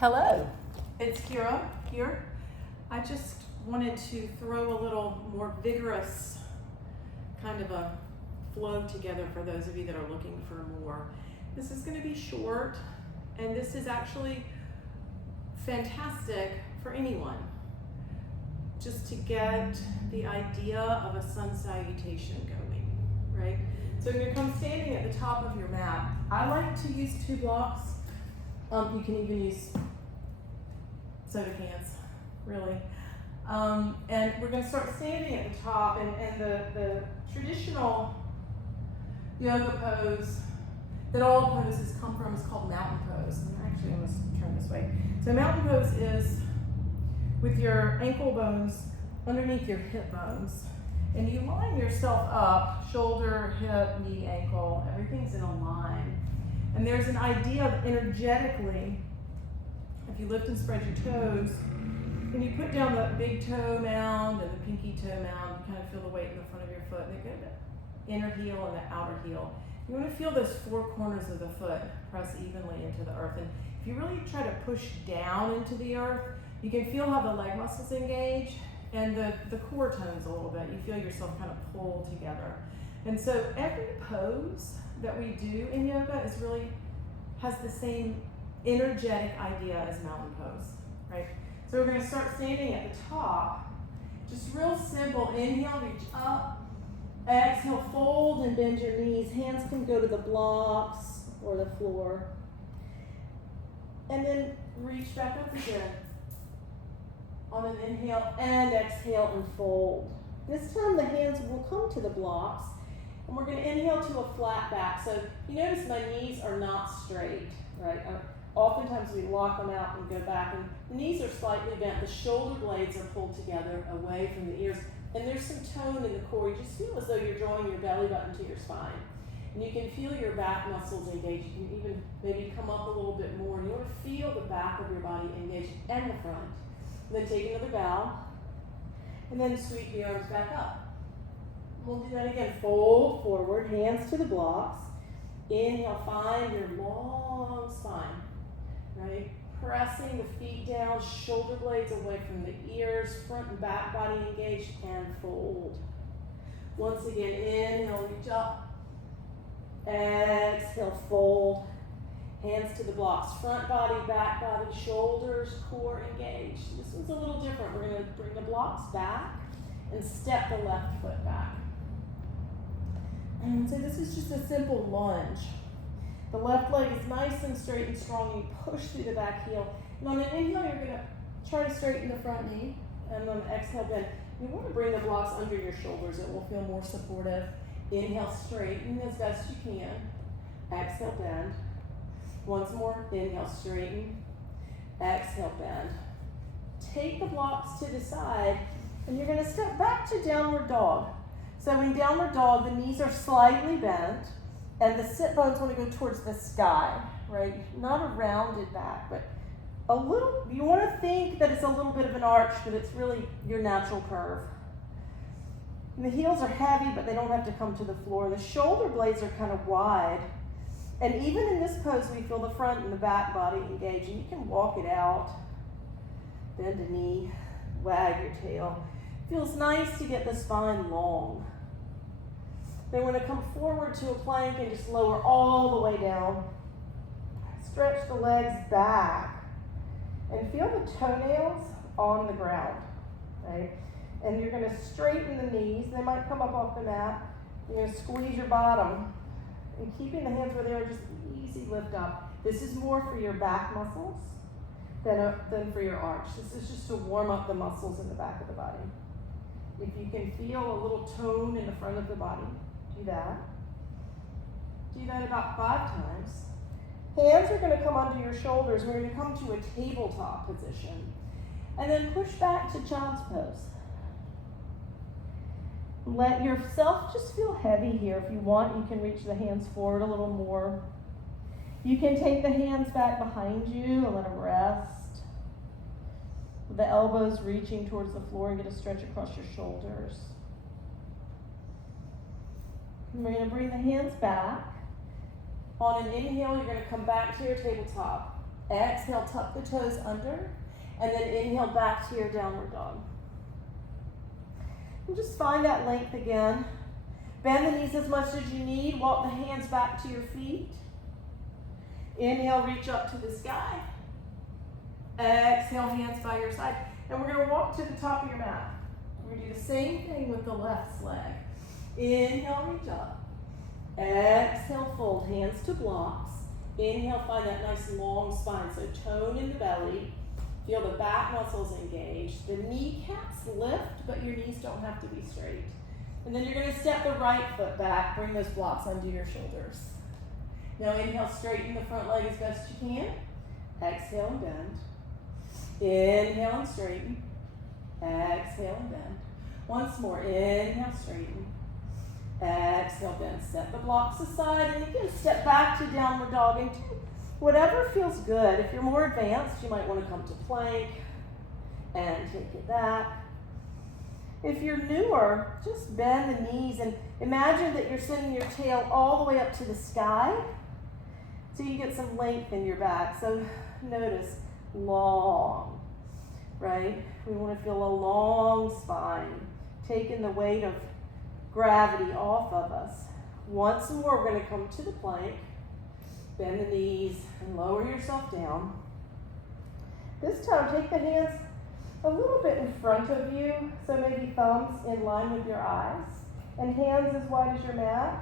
Hello, it's Kyra here. I just wanted to throw a little more vigorous kind of a flow together for those of you that are looking for more. This is going to be short, and this is actually fantastic for anyone, just to get the idea of a sun salutation going, right? So you're going to come standing at the top of your mat. I like to use 2 blocks. You can even use soda cans, really. And we're going to start standing at the top, and the traditional yoga pose that all poses come from is called mountain pose. And actually, I'm going to turn this way. So mountain pose is with your ankle bones underneath your hip bones. And you line yourself up, shoulder, hip, knee, ankle, everything's in a line. And there's an idea of energetically, if you lift and spread your toes, and you put down the big toe mound and the pinky toe mound, you kind of feel the weight in the front of your foot, and they go to the inner heel and the outer heel. You want to feel those 4 corners of the foot press evenly into the earth. And if you really try to push down into the earth, you can feel how the leg muscles engage and the core tones a little bit. You feel yourself kind of pull together. And so every pose that we do in yoga has the same energetic idea as mountain pose, right? So we're going to start standing at the top. Just real simple. Inhale, reach up. Exhale, fold and bend your knees. Hands can go to the blocks or the floor. And then reach back up again on an inhale and exhale and fold. This time the hands will come to the blocks, and we're going to inhale to a flat back. So you notice my knees are not straight, right? Oftentimes we lock them out and go back, and the knees are slightly bent. The shoulder blades are pulled together away from the ears, and there's some tone in the core. You just feel as though you're drawing your belly button to your spine. And you can feel your back muscles engage. You can even maybe come up a little bit more, and you want to feel the back of your body engage and the front. And then take another bow, and then sweep the arms back up. We'll do that again. Fold forward, hands to the blocks. Inhale, find your long spine, right? Pressing the feet down, shoulder blades away from the ears, front and back body engaged, and fold. Once again, inhale, reach up. Exhale, fold. Hands to the blocks, front body, back body, shoulders, core engaged. This one's a little different. We're going to bring the blocks back and step the left foot back. And so this is just a simple lunge. The left leg is nice and straight and strong. You push through the back heel. And on an inhale, you're going to try to straighten the front knee. And on the exhale, bend. You want to bring the blocks under your shoulders. It will feel more supportive. Inhale, straighten as best you can. Exhale, bend. Once more, inhale, straighten. Exhale, bend. Take the blocks to the side, and you're going to step back to downward dog. So in downward dog, the knees are slightly bent, and the sit bones want to go towards the sky, right? Not a rounded back, but a little, you want to think that it's a little bit of an arch, but it's really your natural curve. And the heels are heavy, but they don't have to come to the floor. The shoulder blades are kind of wide. And even in this pose, we feel the front and the back body engage, and you can walk it out. Bend a knee, wag your tail. Feels nice to get the spine long. Then we're going to come forward to a plank and just lower all the way down. Stretch the legs back and feel the toenails on the ground, right? And you're going to straighten the knees. They might come up off the mat. You're going to squeeze your bottom. And keeping the hands where they are, just easy lift up. This is more for your back muscles than for your arch. This is just to warm up the muscles in the back of the body. If you can feel a little tone in the front of the body, do that. Do that about 5 times. Hands are going to come under your shoulders. We're going to come to a tabletop position. And then push back to child's pose. Let yourself just feel heavy here. If you want, you can reach the hands forward a little more. You can take the hands back behind you and let them rest. With the elbows reaching towards the floor, and get a stretch across your shoulders. And we're going to bring the hands back. On an inhale, you're going to come back to your tabletop. Exhale, tuck the toes under, and then inhale back to your downward dog. And just find that length again. Bend the knees as much as you need. Walk the hands back to your feet. Inhale, reach up to the sky. Exhale, hands by your side. And we're going to walk to the top of your mat. We're going to do the same thing with the left leg. Inhale, reach up. Exhale, fold, hands to blocks. Inhale, find that nice long spine. So tone in the belly. Feel the back muscles engaged. The kneecaps lift, but your knees don't have to be straight. And then you're going to step the right foot back. Bring those blocks under your shoulders. Now inhale, straighten the front leg as best you can. Exhale and bend. Inhale and straighten. Exhale and bend. Once more. Inhale, straighten. Exhale, bend. Set the blocks aside. And again, step back to downward dog and do whatever feels good. If you're more advanced, you might want to come to plank and take it back. If you're newer, just bend the knees and imagine that you're sending your tail all the way up to the sky so you get some length in your back. So notice long, right? We want to feel a long spine, taking the weight of gravity off of us. Once more, we're going to come to the plank. Bend the knees and lower yourself down. This time, take the hands a little bit in front of you, so maybe thumbs in line with your eyes, and hands as wide as your mat.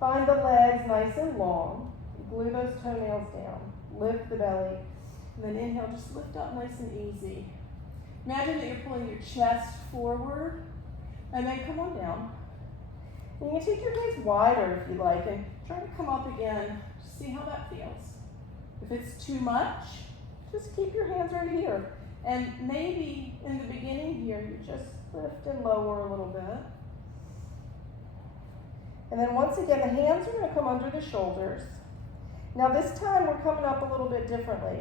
Find the legs nice and long. Glue those toenails down. Lift the belly. And then inhale, just lift up nice and easy. Imagine that you're pulling your chest forward, and then come on down. And you can take your hands wider if you like, and try to come up again. Just see how that feels. If it's too much, just keep your hands right here. And maybe in the beginning here, you just lift and lower a little bit. And then once again, the hands are going to come under the shoulders. Now this time, we're coming up a little bit differently.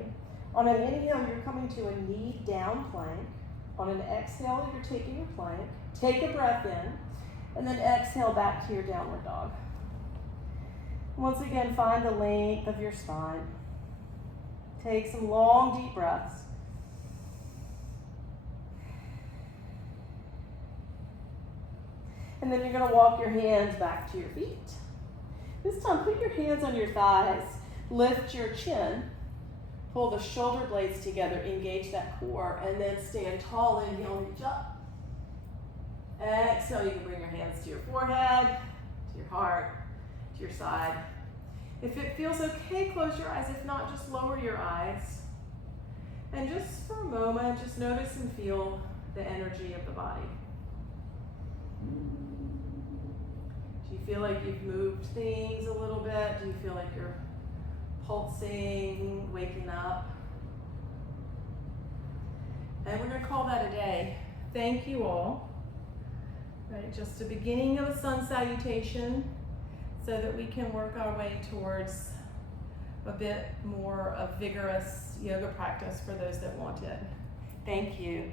On an inhale, you're coming to a knee down plank. On an exhale, you're taking your plank. Take a breath in, and then exhale back to your downward dog. Once again, find the length of your spine. Take some long, deep breaths. And then you're going to walk your hands back to your feet. This time, put your hands on your thighs. Lift your chin. Pull the shoulder blades together. Engage that core. And then stand tall. Inhale, reach up. Exhale, you can bring your hands to your forehead, to your heart, to your side. If it feels okay, close your eyes. If not, just lower your eyes. And just for a moment, just notice and feel the energy of the body. Do you feel like you've moved things a little bit? Do you feel like you're pulsing, waking up? And we're going to call that a day. Thank you all. Right, just the beginning of a sun salutation so that we can work our way towards a bit more of vigorous yoga practice for those that want it. Thank you.